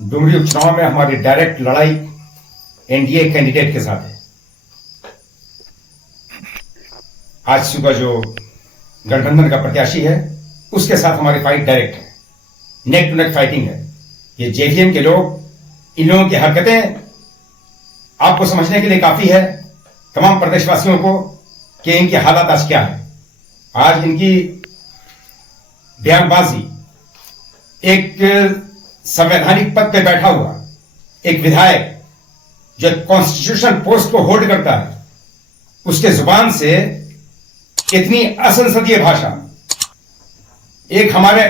डुमरी उपचुनाव में हमारी डायरेक्ट लड़ाई एनडीए कैंडिडेट के साथ है। आज सुबह जो गठबंधन का प्रत्याशी है उसके साथ हमारी फाइट डायरेक्ट है, नेक टू नेक फाइटिंग है। ये जेवीएम के लोग, इन लोगों की हरकतें आपको समझने के लिए काफी है, तमाम प्रदेशवासियों को, कि इनकी हालत आज क्या है। आज इनकी बयानबाजी, एक संवैधानिक पद पे बैठा हुआ एक विधायक जो कॉन्स्टिट्यूशन पोस्ट को होल्ड करता है, उसके जुबान से इतनी असंसदीय भाषा। एक हमारे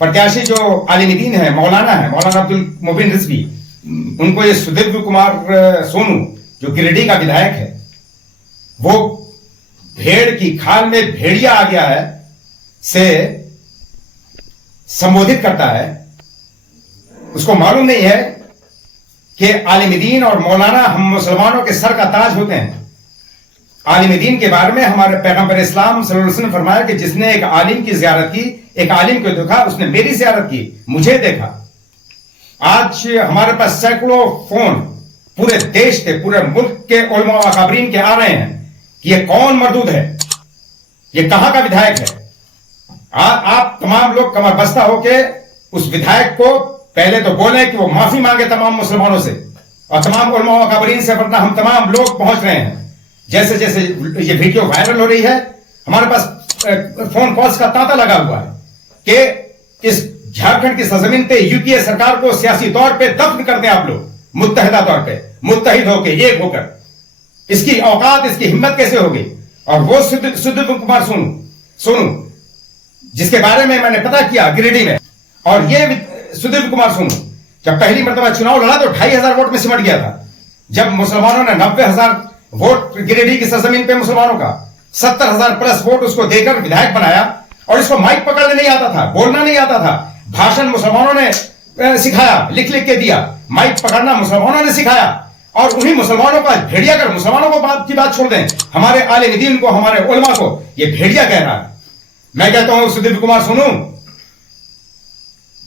प्रत्याशी जो आलिमुद्दीन है, मौलाना अब्दुल मोबिन रिजवी, उनको ये सुदीव्य कुमार सोनू जो गिरिडीह का विधायक है, वो भेड़ की खाल में भेड़िया आ गया है से संबोधित करता है। उसको मालूम नहीं है कि आलिमुद्दीन और मौलाना हम मुसलमानों के सर का ताज होते हैं। आलिमुद्दीन के बारे में हमारे पैगंबर इस्लाम सल्लल्लाहु अलैहि वसल्लम ने फरमाया कि जिसने एक आलिम की जियारत की, एक आलिम को देखा, उसने मेरी जियारत की, मुझे देखा। आज हमारे पास सैकड़ों फोन पूरे देश के, पूरे मुल्क के उलमा व अकाबरीन के आ रहे हैं कि ये कौन मरदूद है, ये कहां का विधायक है। आप तमाम लोग कमर बस्ता होके उस विधायक को पहले तो बोले कि वो माफी मांगे तमाम मुसलमानों से और तमाम उलमा व अकाबरीन से, वरना हम तमाम लोग पहुंच रहे हैं। जैसे जैसे ये वीडियो वायरल हो रही है, हमारे पास फोन कॉल्स का तांता लगा हुआ है कि इस झारखंड की सरजमीन पे यूपीए सरकार को सियासी तौर पे दफ्न कर दें आप लोग, मुत्तहिदा तौर पे, मुत्तहिद होकर, एक होकर। इसकी औकात, इसकी हिम्मत कैसे होगी। और वो सुदीव्य कुमार सोनू जिसके बारे में मैंने पता किया गिरिडीह में, और ये सुदीव्य कुमार सोनू जब पहली मरतबा चुनाव लड़ा तो 2500 वोट में सिमट गया था। जब मुसलमानों ने 90,000 वोट गिरिडीह की सरजमीन पे मुसलमानों का 70,000 प्लस वोट उसको देकर विधायक बनाया, और इसको माइक पकड़ने नहीं आता था, बोलना नहीं आता था। भाषण मुसलमानों ने सिखाया, लिख लिख के दिया। माइक पकड़ना मुसलमानों ने सिखाया, और उन्हीं मुसलमानों का भेड़िया कर, मुसलमानों को बात छोड़ दें, हमारे आलिमुद्दीन को, हमारे उलमा को ये भेड़िया कह रहा है। मैं कहता हूं सुदीव्य कुमार सोनू,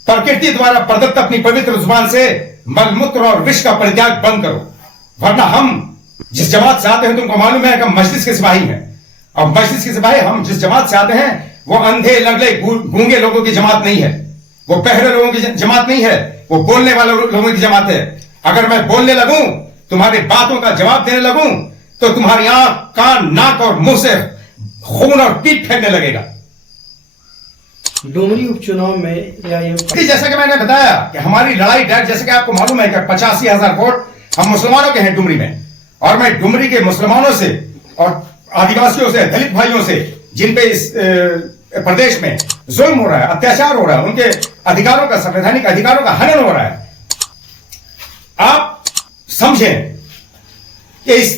प्रकृति द्वारा प्रदत्त अपनी पवित्र जुबान से मलमूत्र और विष का परित्याग बंद करो, वरना हम जिस जमात से आते हैं, तुमको मालूम है कि हम मजलिस के सिपाही हैं, और मजलिस के सिपाही हम जिस जमात से आते हैं वो अंधे, लंगड़े, गूंगे लोगों की जमात नहीं है, वो बहरे लोगों की जमात नहीं है, वो बोलने वाले लोगों की जमात है। अगर मैं बोलने लगूं, तुम्हारी बातों का जवाब देने लगूं, तो तुम्हारी आंख, कान, नाक और मुंह से खून और पीठ फेंकने लगेगा। डुमरी उपचुनाव में जैसा कि मैंने बताया कि हमारी लड़ाई डायरेक्ट, जैसे कि आपको मालूम है कि 85,000 वोट हम मुसलमानों के हैं डुमरी में, और मैं डुमरी के मुसलमानों से और आदिवासियों से, दलित भाइयों से, जिन पे इस प्रदेश में जुल्म हो रहा है, अत्याचार हो रहा है, उनके अधिकारों का, संवैधानिक अधिकारों का हनन हो रहा है, आप समझें कि इस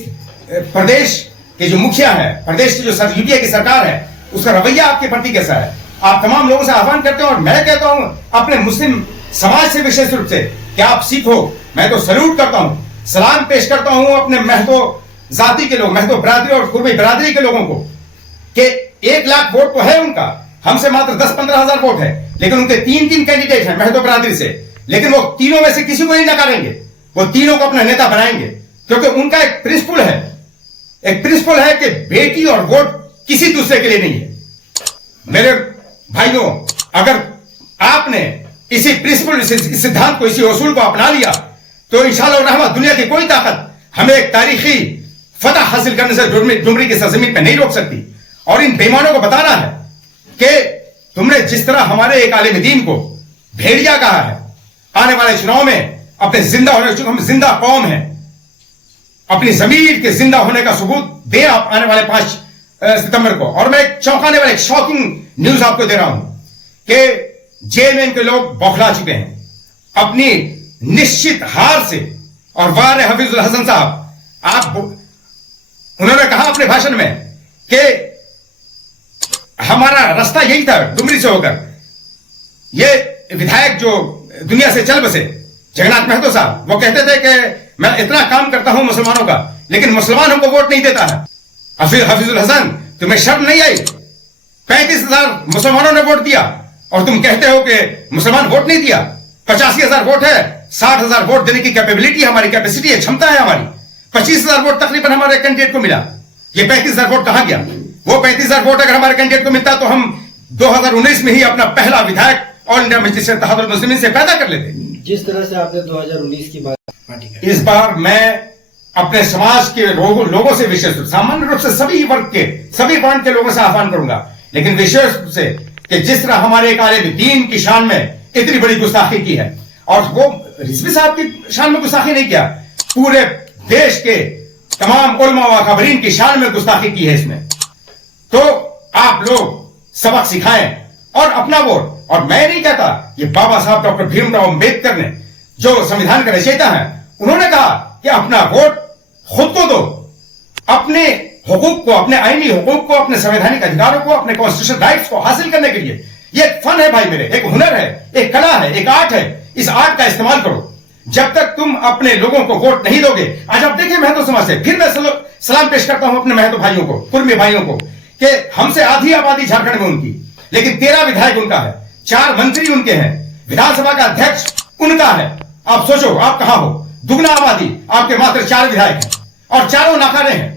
प्रदेश के जो मुखिया है, प्रदेश की जो यूपीए की सरकार है, उसका रवैया आपके प्रति कैसा है। आप तमाम लोगों से आह्वान करते हैं, और मैं कहता हूं अपने मुस्लिम समाज से विशेष रूप से कि आप सीखो। मैं तो सल्यूट करता हूं, सलाम पेश करता हूं अपने महतो जाति के लोग, महतो बरादरी और कुर्मी बरादरी के लोगों को, कि 1 लाख वोट तो है उनका, हमसे मात्र 10-15 हजार वोट है, लेकिन उनके 3 कैंडिडेट हैं महतो बरादरी से, लेकिन वो तीनों में से किसी को नहीं नकारेंगे, वो तीनों को अपना नेता बनाएंगे, क्योंकि उनका एक प्रिंसिपल है कि बेटी और वोट किसी दूसरे के लिए नहीं है। मेरे भाइयों, अगर आपने इसी प्रिंसिपल, इस सिद्धांत को, इसी उसूल को अपना लिया, तो इंशाअल्लाह रहमत दुनिया की कोई ताकत हमें एक तारीखी फतह हासिल करने से डुमरी की सरजमीन पर नहीं रोक सकती। और इन बेईमानों को बताना है कि तुमने जिस तरह हमारे एक आलिमुद्दीन को भेड़िया कहा है, आने वाले चुनाव में अपने जिंदा होने, चूंकि हम जिंदा कौम है, अपनी जमीर के जिंदा होने का सबूत दें आप आने वाले 5 सितंबर को। और मैं एक चौंकाने वाले, एक शॉकिंग न्यूज आपको दे रहा हूं कि जेएमएम के लोग बौखला चुके हैं अपनी निश्चित हार से। और वार हफीजुल हसन साहब, उन्होंने कहा अपने भाषण में कि हमारा रास्ता यही था डुमरी से होकर। ये विधायक जो दुनिया से चल बसे, जगन्नाथ महतो साहब, वो कहते थे कि मैं इतना काम करता हूं मुसलमानों का, लेकिन मुसलमान हमको वोट नहीं देता है। हफीजुल हसन, तुम्हें शर्म नहीं आई 35,000 मुसलमानों ने वोट दिया और तुम कहते हो कि मुसलमान वोट नहीं दिया। 85,000 वोट है, 60,000 वोट देने की कैपेबिलिटी हमारी, कैपेसिटी है, क्षमता है हमारी। 25,000 वोट तकरीबन हमारे कैंडिडेट को मिला। ये 35,000 वोट कहां गया? वो 35,000 वोट अगर हमारे कैंडिडेट को मिलता तो हम 2019 में ही अपना पहला विधायक ऑल इंडिया मजलिस इत्तेहादुल मुस्लिमीन से पैदा कर लेते। जिस तरह से आपने 2019 की बात पार्टी का, इस बार मैं अपने समाज के लोगों से विशेष रूप, सामान्य रूप से सभी वर्ग के, सभी वर्ण के लोगों से आह्वान करूंगा, लेकिन विशेष रूप से कि जिस तरह हमारे एक आलिम दीन की शान में इतनी बड़ी गुस्ताखी की है, और वो रिजवी साहब की शान में गुस्ताखी नहीं किया, पूरे देश के तमाम उलमा व खबरीन की शान में गुस्ताखी की है इसमें, तो आप लोग सबक सिखाएं और अपना वोट। और मैं नहीं कहता, ये बाबा साहब डॉक्टर भीमराव अंबेडकर ने, जो संविधान के रचयिता हैं, उन्होंने कहा कि अपना वोट खुद को दो, अपने हुकूक को, अपने आईनी हुकूक को, अपने संवैधानिक अधिकारों को, अपने कॉन्स्टिट्यूशनल राइट्स को हासिल करने के लिए। ये एक फन है भाई मेरे, एक हुनर है, एक कला है, एक आर्ट है। इस आर्ट का इस्तेमाल करो। जब तक तुम अपने लोगों को वोट नहीं दोगे, आज आप देखिए महतो समाज से, फिर मैं सलाम पेश करता हूं अपने महतो भाइयों को, कुर्मी भाइयों को, कि हमसे आधी आबादी झारखंड में उनकी, लेकिन 13 विधायक उनका है, 4 मंत्री उनके हैं, विधानसभा का अध्यक्ष उनका है। आप सोचो आप कहां हो? दुगना आबादी, आपके मात्र 4 विधायक हैं और चारों नाकारे हैं।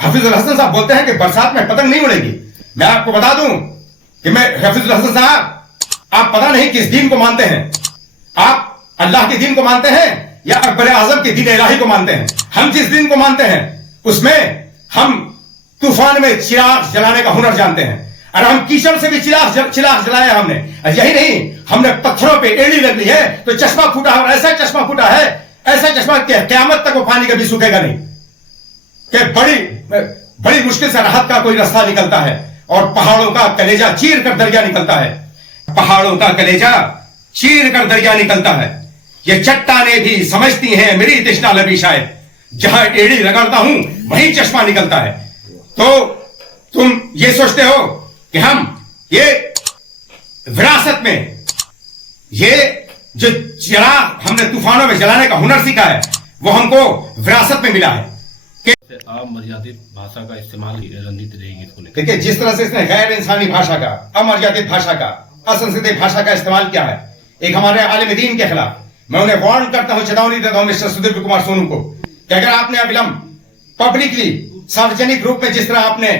हफीजुल हसन साहब बोलते हैं कि बरसात में पतंग नहीं उड़ेगी। मैं आपको बता दूं कि मैं हफीजुल हसन साहब, आप पता नहीं किस दीन को मानते हैं, आप अल्लाह के दीन को मानते हैं या अकबर आजम के दीन इलाही को मानते हैं। हम जिस दीन को मानते हैं उसमें हम तूफान में चिराग जलाने का हुनर जानते हैं, और हम कीचड़ से भी चिराग जलाया हमने। यही नहीं, हमने पत्थरों पे एड़ी लग ली है तो चश्मा फूटा है, और ऐसा चश्मा फूटा है, ऐसा चश्मा कि क़यामत तक वो पानी कभी सूखेगा नहीं, कि बड़ी मुश्किल से राहत का कोई रास्ता निकलता है, और पहाड़ों का कलेजा चीर कर दरिया निकलता है। पहाड़ों का कलेजा चीर कर दरिया निकलता है। ये चट्टानें भी समझती हैं मेरी तृष्णा लबी, शायद जहां एड़ी रगड़ता हूं वहीं चश्मा निकलता है। तो तुम ये सोचते हो कि हम ये विरासत में, ये जो चिराग हमने तूफानों में जलाने का हुनर सीखा है, वो हमको विरासत में मिला है। अमर्यादित भाषा का इस्तेमाल की रणनीति रहेगी इसको लेकर। देखिए, जिस तरह से इसने गैर इंसानी भाषा का, अमर्यादित भाषा का, असंस्कृत भाषा का इस्तेमाल किया है एक हमारे आलिम दीन के खिलाफ, मैं उन्हें वार्न करता हूं, चेतावनी देता हूं मिस्टर सुदीप कुमार सोनू को, कि अगर आपने अविलंब पब्लिकली, सार्वजनिक रूप में जिस तरह आपने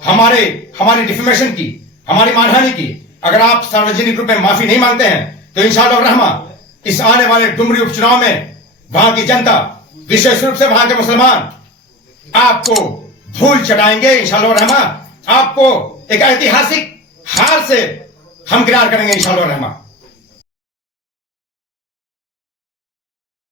हमारी डिफेमेशन की, हमारी मानहानि की, अगर आप सार्वजनिक रूप में माफी नहीं मांगते हैं तो इंशाअल्लाह रहमान इस आने वाले डुमरी उपचुनाव में वहां की जनता, विशेष रूप से वहां के मुसलमान, आपको धूल चढ़ाएंगे। इंशाअल्लाह रहमान आपको एक ऐतिहासिक हार से हम गिरार करेंगे इंशाअल्लाह रहमान।